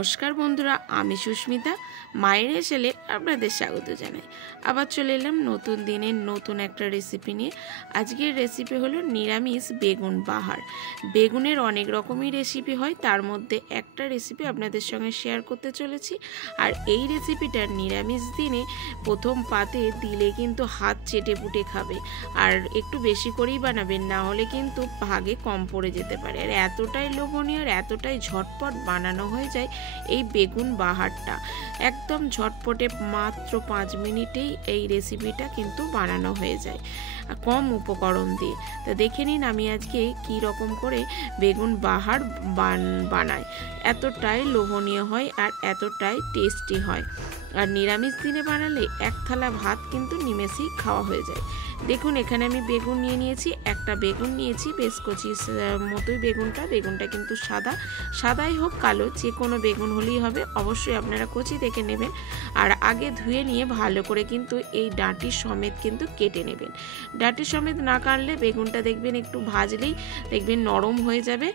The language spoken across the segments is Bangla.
নমস্কার বন্ধুরা, আমি সুস্মিতা মায়ের হেসেলে আপনাদের স্বাগত জানাই। আবার চলে এলাম নতুন দিনের নতুন একটা রেসিপি নিয়ে। আজকের রেসিপি হলো নিরামিষ বেগুন বাহার। বেগুনের অনেক রকমই রেসিপি হয়, তার মধ্যে একটা রেসিপি আপনাদের সঙ্গে শেয়ার করতে চলেছি। আর এই রেসিপিটা নিরামিষ দিনে প্রথম পাতে দিলে কিন্তু হাত চেটে পুটে খাবে, আর একটু বেশি করেই বানাবেন, না হলে কিন্তু ভাগে কম পড়ে যেতে পারে। আর এতটাই লোভনীয় আর এতটাই ঝটপট বানানো হয়ে যায় এই বেগুন বাহারটা। একদম ঝটপটে মাত্র 5 মিনিটেই এই রেসিপিটা কিন্তু বানানো হয়ে যায় কম উপকরণ দিয়ে। তা দেখে নিন আমি আজকে কি রকম করে বেগুন বাহার বানাই। এতটাই লোভনীয় হয় আর এতটাই টেস্টি হয়। আর নিরামিষ দিনে বানালে এক থালা ভাত কিন্তু নিমেষেই খাওয়া হয়ে যায়। দেখুন এখানে আমি বেগুন নিয়েছি, একটা বেগুন নিয়েছি, বেশ কচি মতোই বেগুনটা কিন্তু সাদাই হোক কালো, যে কোনো বেগুন হলেই হবে। অবশ্যই আপনারা কচি দেখে নেবেন। আর আগে ধুয়ে নিয়ে ভালো করে কিন্তু এই ডাঁটি সমেত কিন্তু কেটে নেবেন। ডাঁটি সমেত না কাটলে বেগুনটা দেখবেন একটু ভাজলেই দেখবেন নরম হয়ে যাবে,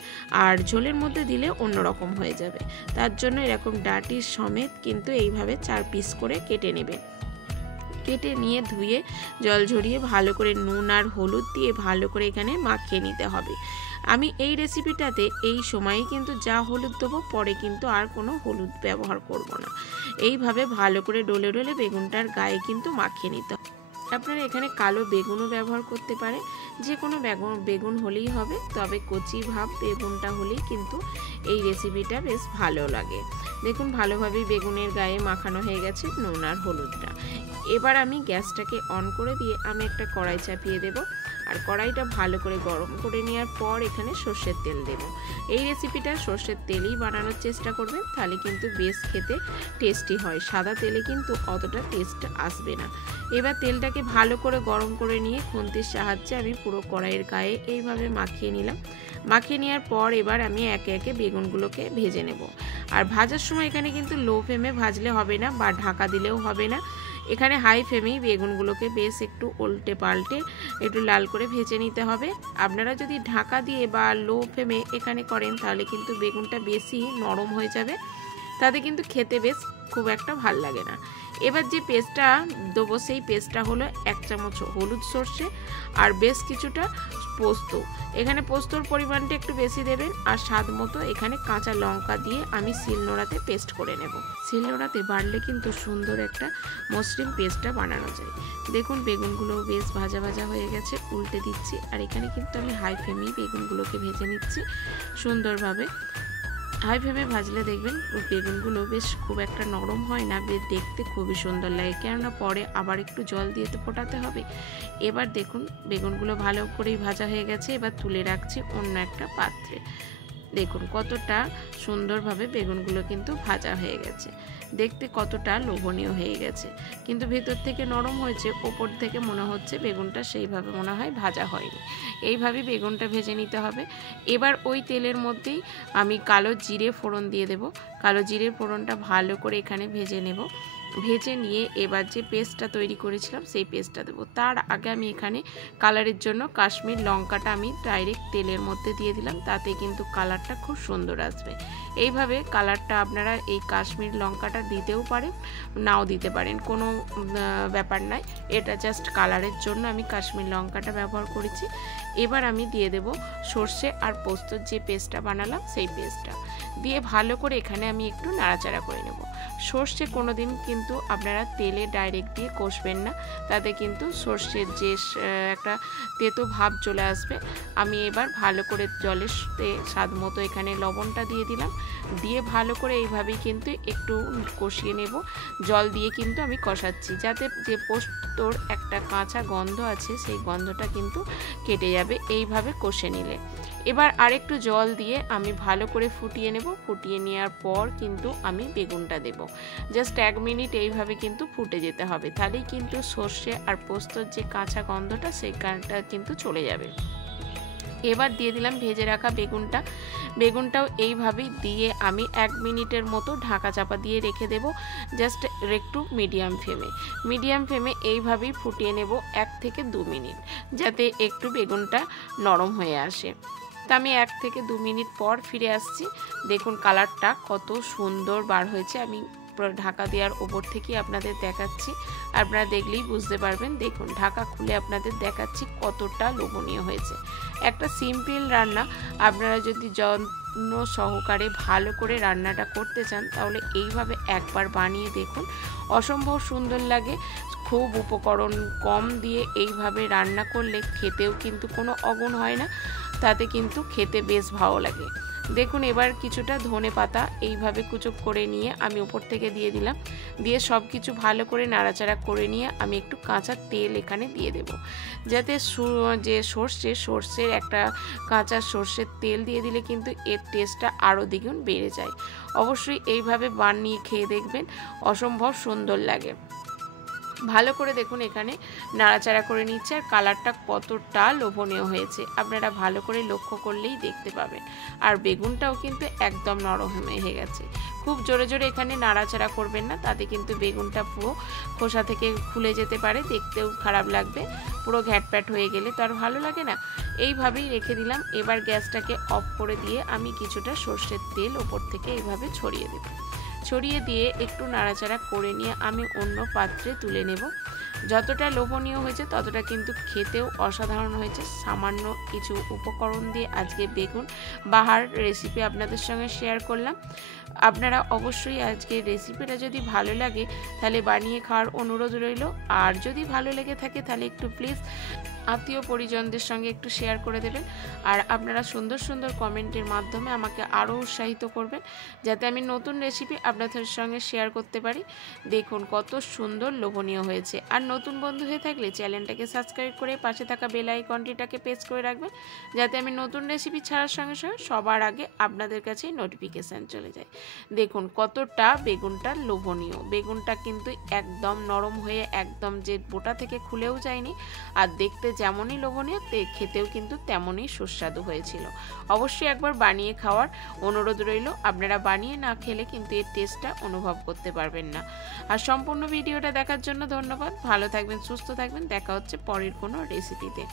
আর ঝোলের মধ্যে দিলে অন্যরকম হয়ে যাবে। তার জন্য এরকম ডাঁটি সমেত কিন্তু এইভাবে 4 পিস করে কেটে নেবেন। কেটে নিয়ে ধুয়ে জল ঝরিয়ে ভালো করে নুন আর হলুদ দিয়ে ভালো করে এখানে মাখিয়ে নিতে হবে। আমি এই রেসিপিটাতে এই সময়ে কিন্তু যা হলুদ দেবো, পরে কিন্তু আর কোনো হলুদ ব্যবহার করব না। এইভাবে ভালো করে ডলে ডলে বেগুনটার গায়ে কিন্তু মাখিয়ে নিতে হবে। আপনারা এখানে কালো বেগুনও ব্যবহার করতে পারেন, যে কোনো বেগুন হলেই হবে, তবে কচি ভাব বেগুনটা হলেই কিন্তু এই রেসিপিটা বেশ ভালো লাগে। দেখুন ভালোভাবে বেগুনের গায়ে মাখানো হয়ে গেছে নুন আর হলুদটা। এবার আমি গ্যাসটাকে অন করে দিয়ে আমি একটা কড়াই চাপিয়ে দেব। আর কড়াইটা ভালো করে গরম করে নেওয়ার পর এখানে সর্ষের তেল দেব। এই রেসিপিটা সর্ষের তেলেই বানানোর চেষ্টা করবেন, তাহলে কিন্তু বেশ খেতে টেস্টি হয়। সাদা তেলে কিন্তু অতটা টেস্ট আসবে না। এবার তেলটাকে ভালো করে গরম করে নিয়ে খুন্তির সাহায্যে আমি পুরো কড়াইয়ের গায়ে এইভাবে মাখিয়ে নিলাম। মাখিয়ে নেওয়ার পর এবার আমি একে একে বেগুনগুলোকে ভেজে নেব। আর ভাজার সময় এখানে কিন্তু লো ফ্লেমে ভাজলে হবে না, বা ঢাকা দিলেও হবে না। এখানে হাই ফ্লেমেই বেগুনগুলোকে বেশ একটু উল্টে পাল্টে একটু লাল করে ভেজে নিতে হবে। আপনারা যদি ঢাকা দিয়ে বা লো ফ্লেমে এখানে করেন, তাহলে কিন্তু বেগুনটা বেশি নরম হয়ে যাবে, তাতে কিন্তু খেতে বেশ খুব একটা ভাল লাগে না। এবার যে পেস্টটা দেবো, সেই পেস্টটা হলো 1 চামচ হলুদ সর্ষে আর বেশ কিছুটা পোস্ত। এখানে পোস্তর পরিমাণটা একটু বেশি দেবেন। আর স্বাদ মতো এখানে কাঁচা লঙ্কা দিয়ে আমি শিলনোড়াতে পেস্ট করে নেব। শিলনোড়াতে বাড়লে কিন্তু সুন্দর একটা মসৃণ পেস্টটা বানানো যায়। দেখুন বেগুনগুলো বেশ ভাজা ভাজা হয়ে গেছে, উল্টে দিচ্ছি। আর এখানে কিন্তু আমি হাই ফ্লেমেই বেগুনগুলোকে ভেজে নিচ্ছি সুন্দরভাবে। হাই ফ্লেমে ভাজলে দেখবেন বেগুনগুলো বেশ খুব একটা নরম হয় না, বেশ দেখতে খুবই সুন্দর লাগে, কেননা পরে আবার একটু জল দিয়ে তো ফোটাতে হবে। এবার দেখুন বেগুনগুলো ভালো করেই ভাজা হয়ে গেছে। এবার তুলে রাখছি অন্য একটা পাত্রে। দেখুন কতটা সুন্দরভাবে বেগুনগুলো কিন্তু ভাজা হয়ে গেছে, দেখতে কতটা লোভনীয় হয়ে গেছে, কিন্তু ভেতর থেকে নরম হয়েছে, ওপর থেকে মনে হচ্ছে বেগুনটা সেইভাবে মনে হয় ভাজা হয়নি। এইভাবেই বেগুনটা ভেজে নিতে হবে। এবার ওই তেলের মধ্যেই আমি কালো জিরে ফোড়ন দিয়ে দেব। কালো জিরে ফোড়নটা ভালো করে এখানে ভেজে নেব। ভেজে নিয়ে এবার যে পেস্টটা তৈরি করেছিলাম সেই পেস্টটা দেবো। তার আগে আমি এখানে কালারের জন্য কাশ্মীর লঙ্কাটা আমি ডাইরেক্ট তেলের মধ্যে দিয়ে দিলাম, তাতে কিন্তু কালারটা খুব সুন্দর আসবে। এইভাবে কালারটা আপনারা এই কাশ্মীর লঙ্কাটা দিতেও পারেন, নাও দিতে পারেন, কোনো ব্যাপার নয়। এটা জাস্ট কালারের জন্য আমি কাশ্মীর লঙ্কাটা ব্যবহার করেছি। এবার আমি দিয়ে দেব সর্ষে আর পোস্তর যে পেস্টটা বানালাম সেই পেস্টটা দিয়ে ভালো করে এখানে আমি একটু নাড়াচাড়া করে নেব। সর্ষে কোনো দিন কিন্তু আপনারা তেলে ডাইরেক্ট দিয়ে কষবেন না, তাতে কিন্তু সর্ষের যে একটা তেতো ভাব চলে আসবে। আমি এবার ভালো করে জলের স্বাদ মতো এখানে লবণটা দিয়ে দিলাম। দিয়ে ভালো করে এইভাবেই কিন্তু একটু কষিয়ে নেব। জল দিয়ে কিন্তু আমি কষাচ্ছি, যাতে যে পোস্তর একটা কাঁচা গন্ধ আছে সেই গন্ধটা কিন্তু কেটে যাবে এইভাবে কষে নিলে। এবার আরেকটু জল দিয়ে আমি ভালো করে ফুটিয়ে নেব। ফুটিয়ে নেওয়ার পর কিন্তু আমি বেগুনটা দেব। জাস্ট 1 মিনিট এইভাবে কিন্তু ফুটে যেতে হবে, তাহলেই কিন্তু সর্ষে আর পোস্তর যে কাঁচা গন্ধটা সেই কাঁচটা কিন্তু চলে যাবে। এবার দিয়ে দিলাম ভেজে রাখা বেগুনটাও এইভাবেই দিয়ে আমি 1 মিনিটের মতো ঢাকা চাপা দিয়ে রেখে দেব, জাস্ট একটু মিডিয়াম ফ্লেমে এইভাবেই ফুটিয়ে নেব 1 থেকে 2 মিনিট, যাতে একটু বেগুনটা নরম হয়ে আসে। তো আমি 1 থেকে 2 মিনিট পর ফিরে আসছি। দেখুন কালারটা কত সুন্দর বার হয়েছে। আমি ঢাকা দেওয়ার ওপর থেকে আপনাদের দেখাচ্ছি, আপনারা দেখলেই বুঝতে পারবেন। দেখুন ঢাকা খুলে আপনাদের দেখাচ্ছি কতটা লোভনীয় হয়েছে। একটা সিম্পল রান্না আপনারা যদি যত্ন সহকারে ভালো করে রান্নাটা করতে চান তাহলে এইভাবে একবার বানিয়ে দেখুন, অসম্ভব সুন্দর লাগে। খুব উপকরণ কম দিয়ে এইভাবে রান্না করলে খেতেও কিন্তু কোনো অগুণ হয় না, তাতে কিন্তু খেতে বেশ ভালো লাগে। দেখুন এবার কিছুটা ধনে পাতা এইভাবে কুচো করে নিয়ে আমি উপর থেকে দিয়ে দিলাম। দিয়ে সব কিছু ভালো করে নাড়াচাড়া করে নিয়ে আমি একটু কাঁচা তেল এখানে দিয়ে দেব, যাতে যে সর্ষের একটা কাঁচা সর্ষের তেল দিয়ে দিলে কিন্তু এর টেস্টটা আরও দ্বিগুণ বেড়ে যায়। অবশ্যই এইভাবে বানিয়ে খেয়ে দেখবেন, অসম্ভব সুন্দর লাগে। ভালো করে দেখুন এখানে নাড়াচাড়া করে নিচ্ছে আর কালারটা কতটা লোভনীয় হয়েছে আপনারা ভালো করে লক্ষ্য করলেই দেখতে পাবেন। আর বেগুনটাও কিন্তু একদম নরম হয়ে গেছে। খুব জোরে জোরে এখানে নাড়াচাড়া করবেন না, তাতে কিন্তু বেগুনটা পুরো খোসা থেকে খুলে যেতে পারে, দেখতেও খারাপ লাগবে। পুরো ঘ্যাটপ্যাট হয়ে গেলে তো আর ভালো লাগে না। এইভাবেই রেখে দিলাম। এবার গ্যাসটাকে অফ করে দিয়ে আমি কিছুটা সর্ষের তেল ওপর থেকে এইভাবে ছড়িয়ে দেব। ছড়িয়ে দিয়ে একটু নাড়াচাড়া করে নিয়ে আমি অন্য পাত্রে তুলে নেব। যতটা লোভনীয় হয়েছে ততটা কিন্তু খেতেও অসাধারণ হয়েছে। সামান্য কিছু উপকরণ দিয়ে আজকে বেগুন বাহার রেসিপি আপনাদের সঙ্গে শেয়ার করলাম। আপনারা অবশ্যই আজকের রেসিপিটা যদি ভালো লাগে তাহলে বানিয়ে খাওয়ার অনুরোধ রইল। আর যদি ভালো লেগে থাকে তাহলে একটু প্লিজ আত্মীয় পরিজনদের সঙ্গে একটু শেয়ার করে দেবেন। আর আপনারা সুন্দর সুন্দর কমেন্টের মাধ্যমে আমাকে আরও উৎসাহিত করবেন, যাতে আমি নতুন রেসিপি আপনাদের সঙ্গে শেয়ার করতে পারি। দেখুন কত সুন্দর লোভনীয় হয়েছে। আর নতুন বন্ধু হয়ে থাকলে চ্যানেলটাকে সাবস্ক্রাইব করে পাশে থাকা বেল আইকনটিটাকে প্রেস করে রাখবেন, যাতে আমি নতুন রেসিপি ছাড়ার সঙ্গে সঙ্গে সবার আগে আপনাদের কাছে নোটিফিকেশান চলে যায়। দেখুন কতটা বেগুনটা লোভনীয়। বেগুনটা কিন্তু একদম নরম হয়ে একদম যে বোটা থেকে খুলেও যায়নি, আর দেখতে যেমনই লোভনীয় খেতেও কিন্তু তেমনই সুস্বাদু হয়েছিল। অবশ্যই একবার বানিয়ে খাওয়ার অনুরোধ রইল। আপনারা বানিয়ে না খেলে কিন্তু এর টেস্টটা অনুভব করতে পারবেন না। আর সম্পূর্ণ ভিডিওটা দেখার জন্য ধন্যবাদ। ভালো থাকবেন, সুস্থ থাকবেন। দেখা হচ্ছে পরের কোনো রেসিপিতে।